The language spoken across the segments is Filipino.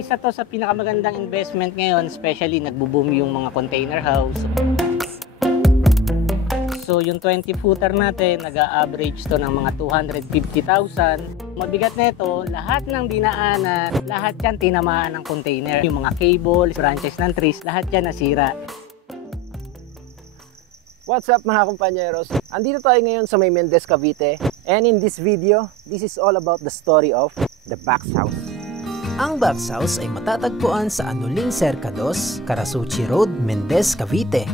Isa to sa pinakamagandang investment ngayon, especially nagbo-boom yung mga container house. So yung 20-footer natin, nag-a-average to ng mga 250,000. Mabigat nito, lahat ng dinaanan, lahat yan tinamaan ng container. Yung mga cable, branches ng trees, lahat yan nasira. What's up mga kumpanyeros? Andito tayo ngayon sa May Mendez, Cavite. And in this video, this is all about the story of the Box House. Ang Box House ay matatagpuan sa Anuling Cercados, Carasuchi Road, Mendez, Cavite.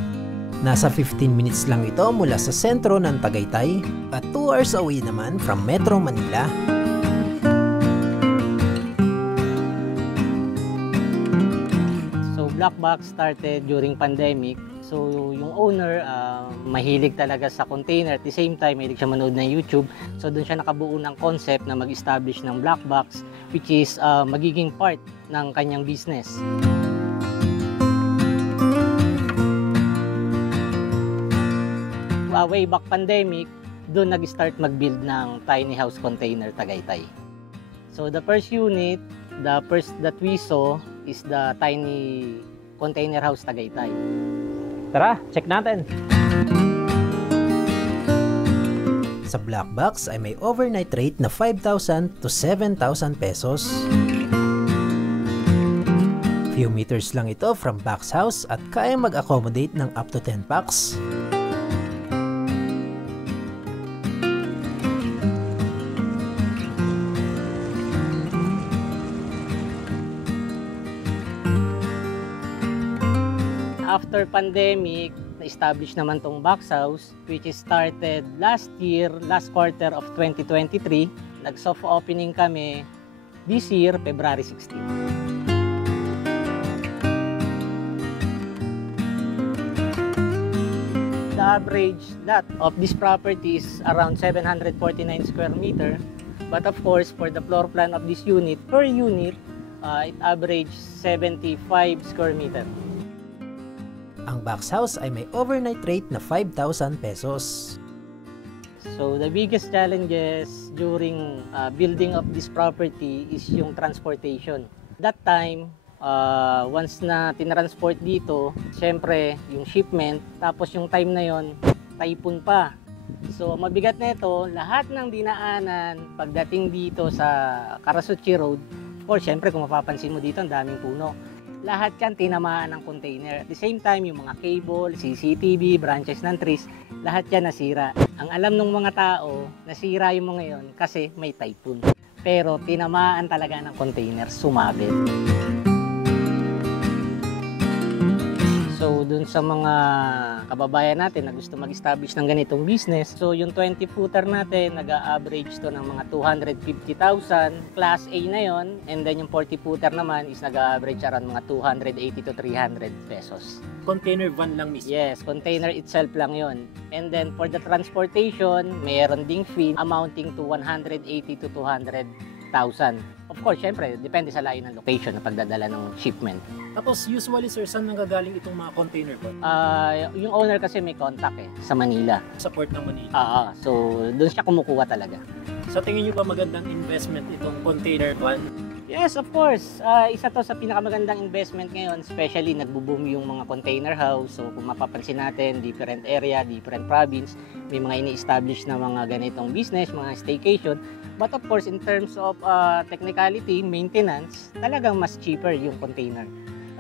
Nasa 15 minutes lang ito mula sa sentro ng Tagaytay at 2 hours away naman from Metro Manila. So Black Box started during pandemic. So yung owner, mahilig talaga sa container. At the same time, mahilig siya manood ng YouTube. So doon siya nakabuo ng concept na mag-establish ng Black Box, which is magiging part ng kanyang business. Way back pandemic, doon nag-start mag-build ng tiny house container Tagaytay. So the first unit, the first that we saw is the tiny container house Tagaytay. Tara, check natin! Sa Black Box ay may overnight rate na 5,000 to 7,000 pesos. Few meters lang ito from Box House at kaya mag-accommodate ng up to 10 packs. After pandemic, na-establish naman tong Box House, which is started last year, last quarter of 2023. Nag-soft opening kami this year, February 16. The average lot of this property is around 749 square meter. But of course, for the floor plan of this unit, per unit, it average 75 square meter. Ang Box House ay may overnight rate na 5,000 pesos. So the biggest challenges during building of this property is yung transportation. That time, once na tinransport dito, syempre yung shipment, tapos yung time na yon, typhoon pa. So mabigat na ito, lahat ng dinaanan pagdating dito sa Carasuchi Road, of course, syempre kung mapapansin mo dito, ang daming puno. Lahat yan tinamaan ng container. At the same time, yung mga cable, CCTV, branches ng trees, lahat yan nasira. Ang alam ng mga tao, nasira yung mga yon kasi may typhoon. Pero tinamaan talaga ng container, sumabit. So dun sa mga kababayan natin na gusto mag-establish ng ganitong business, so yung 20-footer natin, nag-a-average to ng mga 250,000, class A na yon, and then yung 40-footer naman is nag-a-average around mga 280 to 300 pesos. Container van lang mismo? Yes, container itself lang yon. And then for the transportation, mayroon ding fee amounting to 180 to 200,000. Of course, syempre, depende sa layo ng location na pagdadala ng shipment. Tapos usually sir, saan nanggagaling itong mga container van? Yung owner kasi may contact sa Manila. Sa port ng Manila? So doon siya kumukuha talaga. Sa tingin nyo ba magandang investment itong container van? Yes, of course. Isa to sa pinakamagandang investment ngayon, especially nagbo-boom yung mga container house. So kung mapapansin natin, different area, different province, may mga ini-establish na mga ganitong business, mga staycation. But of course, in terms of technicality, maintenance, talagang mas cheaper yung container.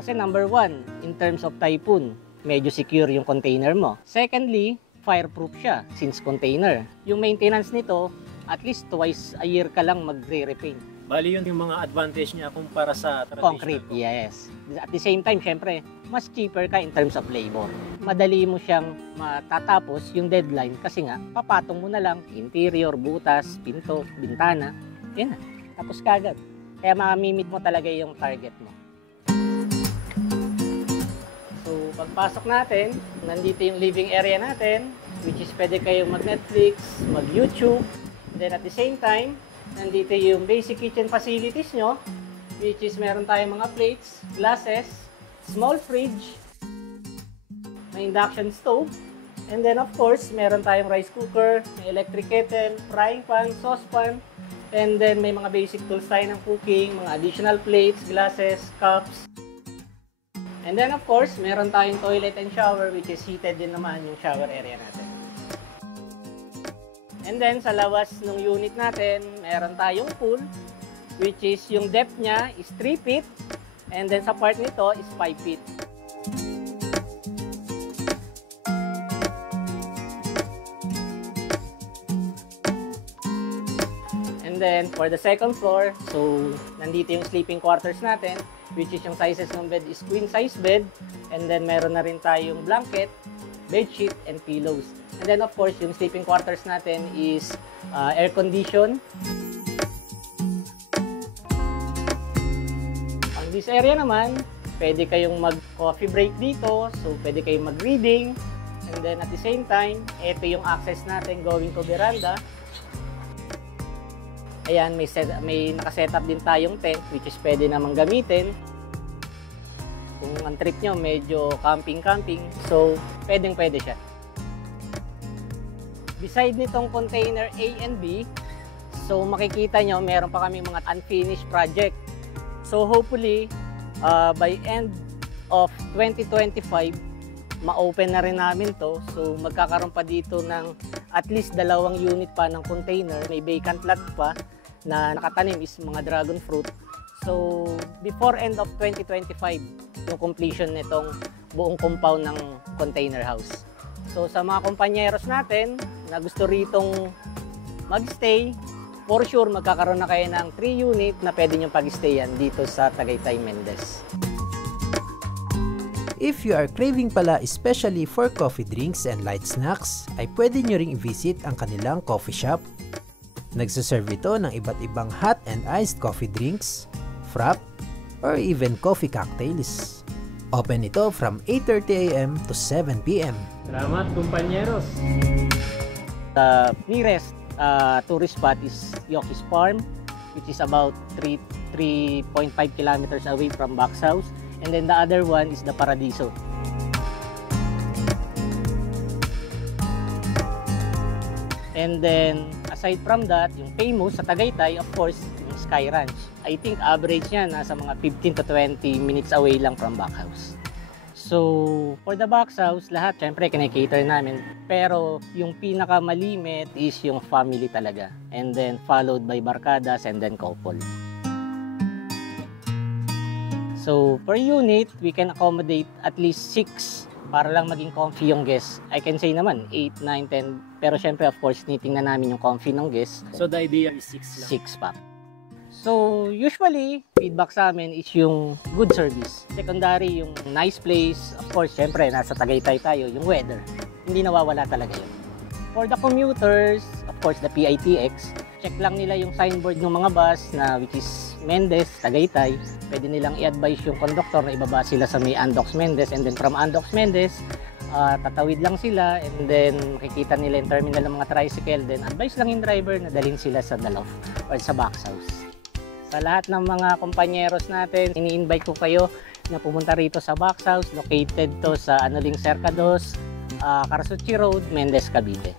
Kasi number one, in terms of typhoon, medyo secure yung container mo. Secondly, fireproof siya since container. Yung maintenance nito, at least twice a year ka lang magre-repaint. Bali yun yung mga advantage niya kumpara sa concrete, yes. At the same time, syempre, mas cheaper ka in terms of labor. Madali mo siyang matatapos yung deadline kasi nga, papatong mo na lang interior, butas, pinto, bintana. Yan na, tapos kagad. Kaya mamimit mo talaga yung target mo. So, pagpasok natin, nandito yung living area natin, which is pwede kayong mag-Netflix, mag-YouTube. Then at the same time, nandito yung basic kitchen facilities nyo, which is meron tayong mga plates, glasses, small fridge, may induction stove, and then of course, meron tayong rice cooker, may electric kettle, frying pan, saucepan, And then may mga basic tools tayo ng cooking, mga additional plates, glasses, cups. And then of course, meron tayong toilet and shower which is heated din naman yung shower area natin. And then sa labas ng unit natin, meron tayong pool which is yung depth niya is 3 feet and then sa part nito is 5 feet. And then for the second floor, so nandito yung sleeping quarters natin which is yung sizes ng bed is queen size bed and then meron na rin tayong blanket, bedsheet, and pillows. And then of course, yung sleeping quarters natin is air condition. On this area naman, pwede kayong mag-coffee break dito. So, pwede kayong mag-reading. And then at the same time, ito yung access natin going to veranda. Ayan, may nakasetup din tayong tent which is pwede namang gamitin. Kung ang trip nyo medyo camping-camping, so pwedeng-pwede siya. Beside nitong container A and B, so makikita nyo meron pa kami mga unfinished project. So hopefully, by end of 2025, ma-open na rin namin to. So magkakaroon pa dito ng at least 2 unit pa ng container. May vacant lot pa na nakatanim is mga dragon fruit. So before end of 2025, yung completion nitong buong compound ng container house. So sa mga kompanyeros natin na gusto ritong magstay, for sure magkakaroon na kayo ng 3 unit na pwede nyo pag-stayan dito sa Tagaytay, Mendez. If you are craving pala especially for coffee drinks and light snacks, ay pwede nyo ring i-visit ang kanilang coffee shop. Nagsaserve ito ng iba't ibang hot and iced coffee drinks, frap, or even coffee cocktails. Open ito from 8:30 AM to 7 PM. Salamat, kumpanyeros! The nearest tourist spot is Yoki's Farm, which is about 3.5 kilometers away from Box House. And then the other one is the Paradiso. And then, aside from that, yung famous sa Tagaytay, of course, yung Sky Ranch. I think average niya nasa mga 15 to 20 minutes away lang from Box House. So, for the Box House, lahat, syempre, kinikater namin. Pero, yung pinakamalimit is yung family talaga. And then, followed by barkadas and then couple. So, per unit, we can accommodate at least 6 para lang maging comfy yung guest. I can say naman, 8, 9, 10. Pero syempre, of course, titingnan namin yung comfy ng guest. So the idea is 6 lang? 6 pa. So, usually, feedback sa amin is yung good service. Secondary, yung nice place. Of course, syempre, nasa Tagaytay tayo, yung weather. Hindi nawawala talaga yun. For the commuters, of course, the PITX, check lang nila yung signboard ng mga bus na which is Mendez, Tagaytay. Pwede nilang i-advise yung conductor na ibaba sila sa may Andox Mendez, and then from Andox Mendez, tatawid lang sila, and then makikita nila yung terminal ng mga tricycle, then advise lang yung driver na dalhin sila sa Dalof or sa Box House. Sa lahat ng mga kompanyeros natin, ini-invite ko kayo na pumunta rito sa Box House. Located to sa Anoling Cercados, Carasuchi Road, Mendez, Cavite.